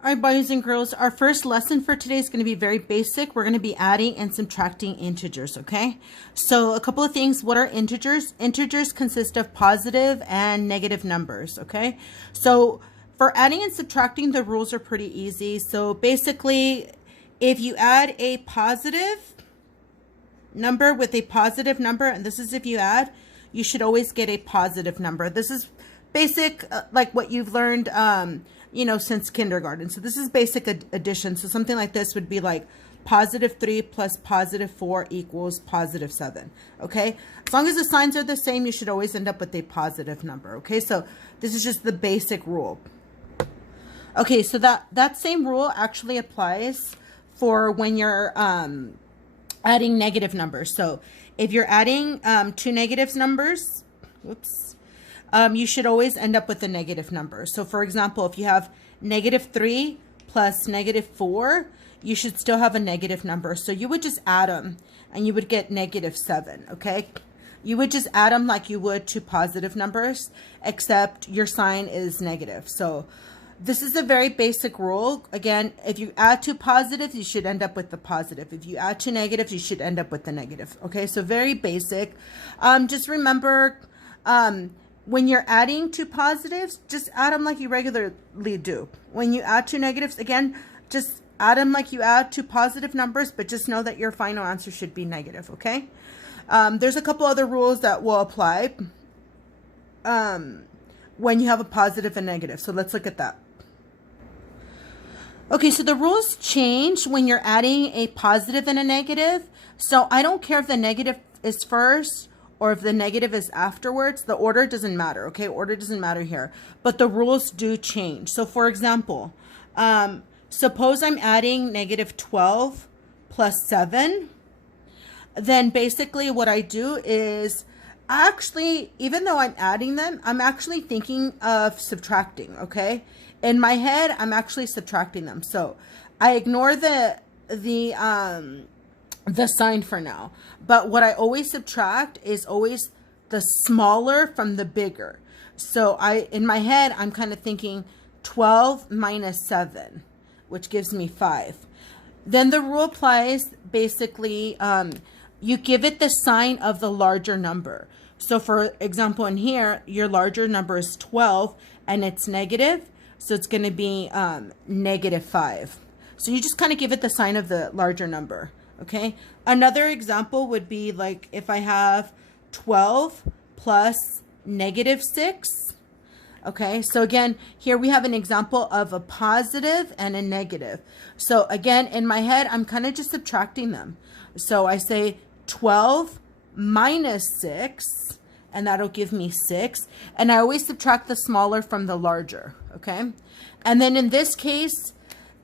All right, boys and girls, our first lesson for today is going to be very basic. We're going to be adding and subtracting integers, okay? So a couple of things. What are integers? Integers consist of positive and negative numbers, okay? So for adding and subtracting, the rules are pretty easy. So basically, if you add a positive number with a positive number, and this is if you add, you should always get a positive number. This is basic, like what you've learned, since kindergarten. So this is basic addition. So something like this would be like positive 3 plus positive 4 equals positive 7. Okay. As long as the signs are the same, you should always end up with a positive number. Okay. So this is just the basic rule. Okay. So that same rule actually applies for when you're, adding negative numbers. So if you're adding, two negative numbers, you should always end up with a negative number. So for example, if you have negative 3 plus negative 4, you should still have a negative number. So you would just add them and you would get negative 7, okay? You would just add them like you would to positive numbers, except your sign is negative. So this is a very basic rule. Again, if you add two positives, you should end up with the positive. If you add two negatives, you should end up with the negative, okay? So very basic. Just remember, when you're adding two positives, just add them like you regularly do. When you add two negatives, again, just add them like you add two positive numbers, but just know that your final answer should be negative, okay? There's a couple other rules that will apply when you have a positive and negative. So let's look at that. Okay, so the rules change when you're adding a positive and a negative. So I don't care if the negative is first or if the negative is afterwards. The order doesn't matter, okay? Order doesn't matter here, but the rules do change. So for example, suppose I'm adding negative 12 plus 7. Then basically what I do is actually, even though I'm adding them, I'm actually thinking of subtracting, okay? In my head, I'm actually subtracting them. So I ignore the sign for now. But what I always subtract is always the smaller from the bigger. So in my head, I'm kind of thinking 12 minus 7, which gives me 5. Then the rule applies basically, you give it the sign of the larger number. So for example, in here, your larger number is 12 and it's negative. So it's going to be negative 5. So you just kind of give it the sign of the larger number. Okay. Another example would be like if I have 12 plus negative 6. Okay. So again, here we have an example of a positive and a negative. So again, in my head, I'm kind of just subtracting them. So I say 12 minus 6, and that'll give me 6. And I always subtract the smaller from the larger. Okay. And then in this case,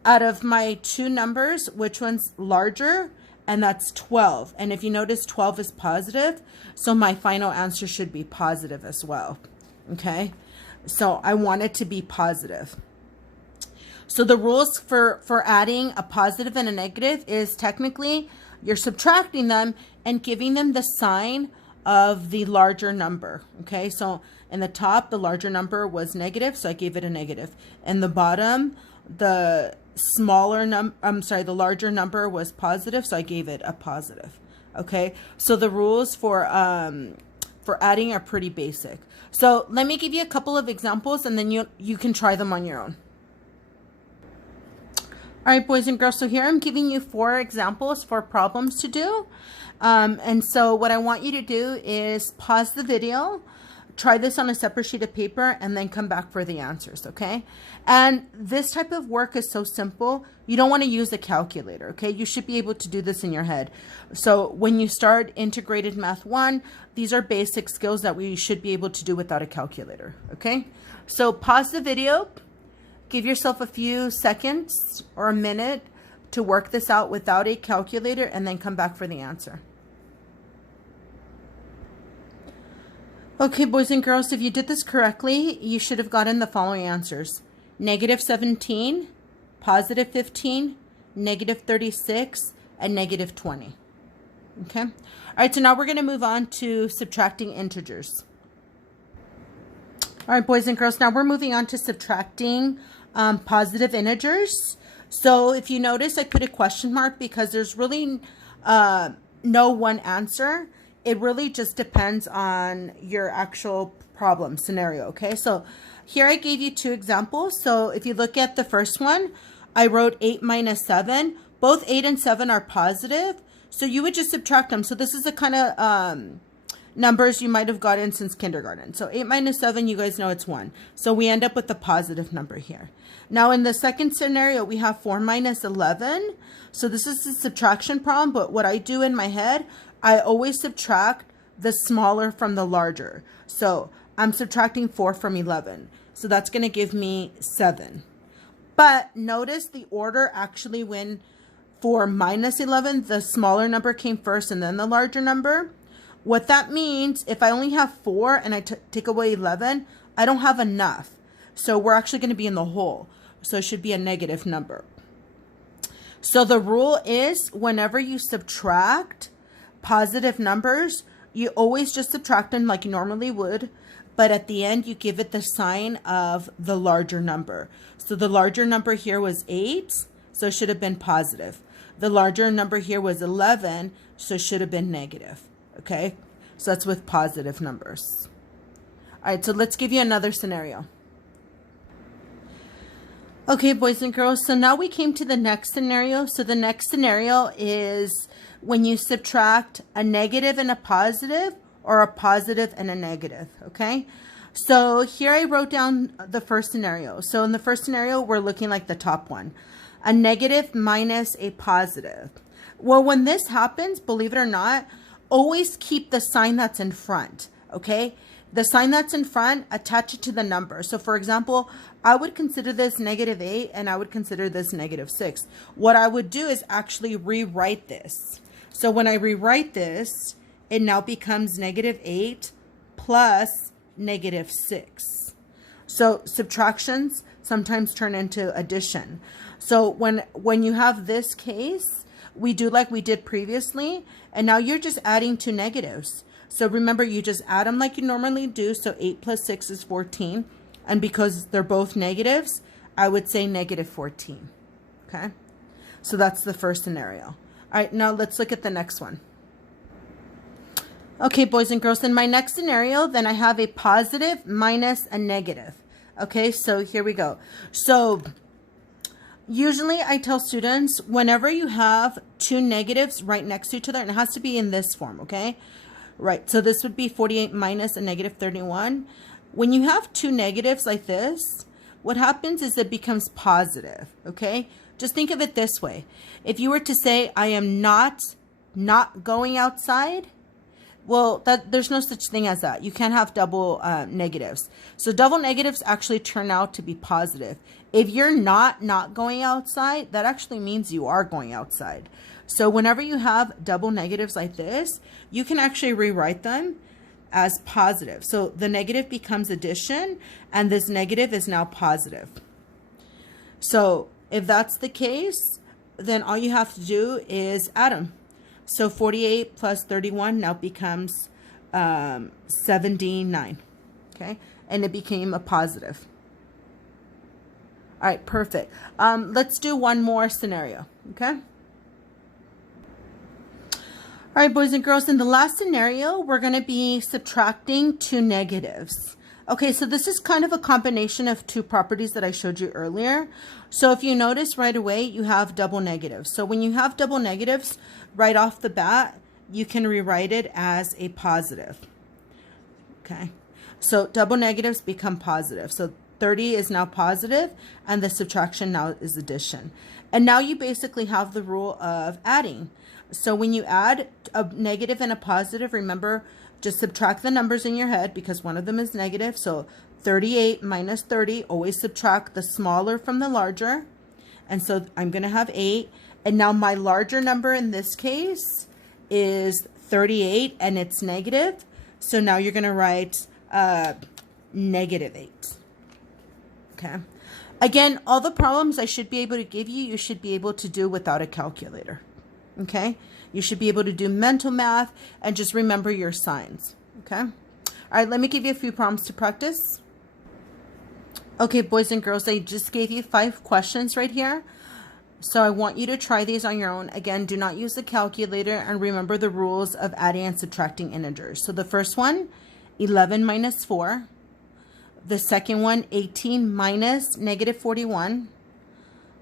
out of my two numbers, which one's larger? And that's 12. And if you notice, 12 is positive. So my final answer should be positive as well. Okay. So I want it to be positive. So the rules for adding a positive and a negative is technically you're subtracting them and giving them the sign of the larger number. Okay. So in the top, the larger number was negative. So I gave it a negative. In the bottom, the larger number was positive, so I gave it a positive. Okay, so the rules for adding are pretty basic. So let me give you a couple of examples, and then you can try them on your own. All right, boys and girls. So here I'm giving you 4 examples for problems to do, and so what I want you to do is pause the video. Try this on a separate sheet of paper and then come back for the answers, okay? And this type of work is so simple, you don't want to use a calculator, okay? You should be able to do this in your head. So when you start integrated math 1, these are basic skills that we should be able to do without a calculator, okay? So pause the video, give yourself a few seconds or a minute to work this out without a calculator, and then come back for the answer. Okay, boys and girls, if you did this correctly, you should have gotten the following answers. Negative 17, positive 15, negative 36, and negative 20. Okay? All right, so now we're going to move on to subtracting integers. All right, boys and girls, now we're moving on to subtracting positive integers. So if you notice, I put a question mark because there's really no one answer. It really just depends on your actual problem scenario, okay? So here I gave you two examples. So if you look at the first one, I wrote 8 minus 7. Both 8 and 7 are positive. So you would just subtract them. So this is the kind of numbers you might have gotten since kindergarten. So 8 minus 7, you guys know it's 1. So we end up with a positive number here. Now in the second scenario, we have 4 minus 11. So this is a subtraction problem, but what I do in my head, I always subtract the smaller from the larger. So I'm subtracting 4 from 11. So that's going to give me 7. But notice the order actually when for minus 11, the smaller number came first and then the larger number. What that means, if I only have 4 and I take away 11, I don't have enough. So we're actually going to be in the hole. So it should be a negative number. So the rule is whenever you subtract positive numbers, you always just subtract them like you normally would, but at the end you give it the sign of the larger number. So the larger number here was 8, so it should have been positive. The larger number here was 11, so it should have been negative. Okay, so that's with positive numbers. All right, so let's give you another scenario. Okay, boys and girls, so now we came to the next scenario. So the next scenario is when you subtract a negative and a positive, or a positive and a negative, okay? So here I wrote down the first scenario. So in the first scenario, we're looking like the top one. A negative minus a positive. Well, when this happens, believe it or not, always keep the sign that's in front, okay? The sign that's in front, attach it to the number. So for example, I would consider this negative 8 and I would consider this negative 6. What I would do is actually rewrite this. So when I rewrite this, it now becomes negative 8 plus negative 6. So subtractions sometimes turn into addition. So when you have this case, we do like we did previously, and now you're just adding two negatives. So remember, you just add them like you normally do. So 8 plus 6 is 14. And because they're both negatives, I would say negative 14. Okay? So that's the first scenario. All right, now let's look at the next one. Okay, boys and girls, in my next scenario, then I have a positive minus a negative. Okay, so here we go. So usually I tell students, whenever you have two negatives right next to each other, and it has to be in this form, okay? Right, so this would be 48 minus a negative 31. When you have two negatives like this, what happens is it becomes positive, okay? Just think of it this way. If you were to say, I am not going outside, well, there's no such thing as that. You can't have double negatives. So double negatives actually turn out to be positive. If you're not going outside, that actually means you are going outside. So whenever you have double negatives like this, you can actually rewrite them as positive. So the negative becomes addition, and this negative is now positive. So if that's the case, then all you have to do is add them. So 48 plus 31 now becomes 79, okay? And it became a positive. All right, perfect. Let's do one more scenario, okay? All right, boys and girls, in the last scenario, we're going to be subtracting two negatives. Okay, so this is kind of a combination of two properties that I showed you earlier. So if you notice right away, you have double negatives. So when you have double negatives, right off the bat, you can rewrite it as a positive. Okay, so double negatives become positive. So 30 is now positive, and the subtraction now is addition. And now you basically have the rule of adding. So when you add a negative and a positive, remember, just subtract the numbers in your head because one of them is negative. So 38 minus 30, always subtract the smaller from the larger. And so I'm going to have 8. And now my larger number in this case is 38, and it's negative. So now you're going to write negative 8. Okay. Again, all the problems I should be able to give you, you should be able to do without a calculator. Okay, you should be able to do mental math and just remember your signs. Okay, all right, let me give you a few problems to practice. Okay, boys and girls, I just gave you 5 questions right here. So I want you to try these on your own. Again, do not use the calculator, and remember the rules of adding and subtracting integers. So the first one, 11 minus 4. The second one, 18 minus negative 41.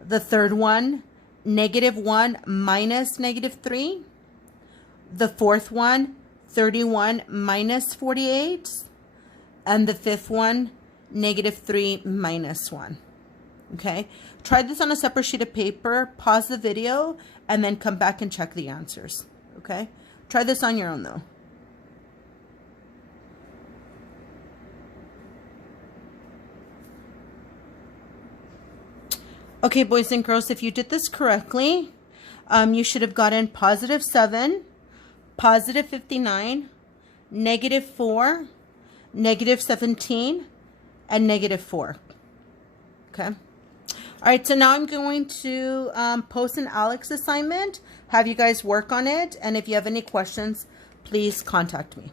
The third one, negative 1 minus negative 3. The fourth one, 31 minus 48. And the fifth one, negative 3 minus 1. Okay, try this on a separate sheet of paper, pause the video, and then come back and check the answers. Okay, try this on your own though. Okay, boys and girls, if you did this correctly, you should have gotten positive 7, positive 59, negative 4, negative 17, and negative 4. Okay. All right, so now I'm going to post an Alex assignment, have you guys work on it, and if you have any questions, please contact me.